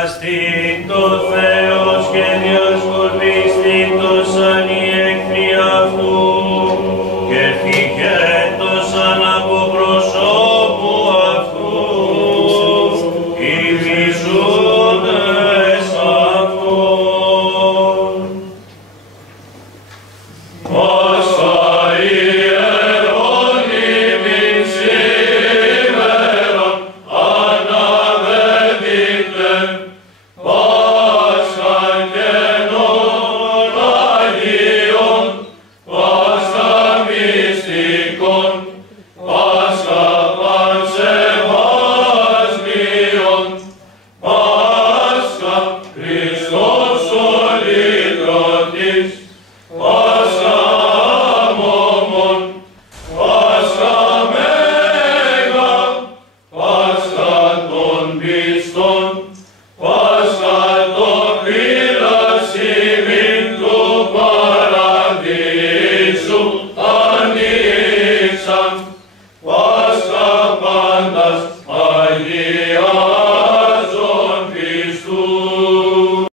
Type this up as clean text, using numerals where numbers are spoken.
το Θεός και διασχολίστητος οι εχθροί αυτού και φυγέτωσαν από προσώπου αυτού οι βυζούντες αυτόν.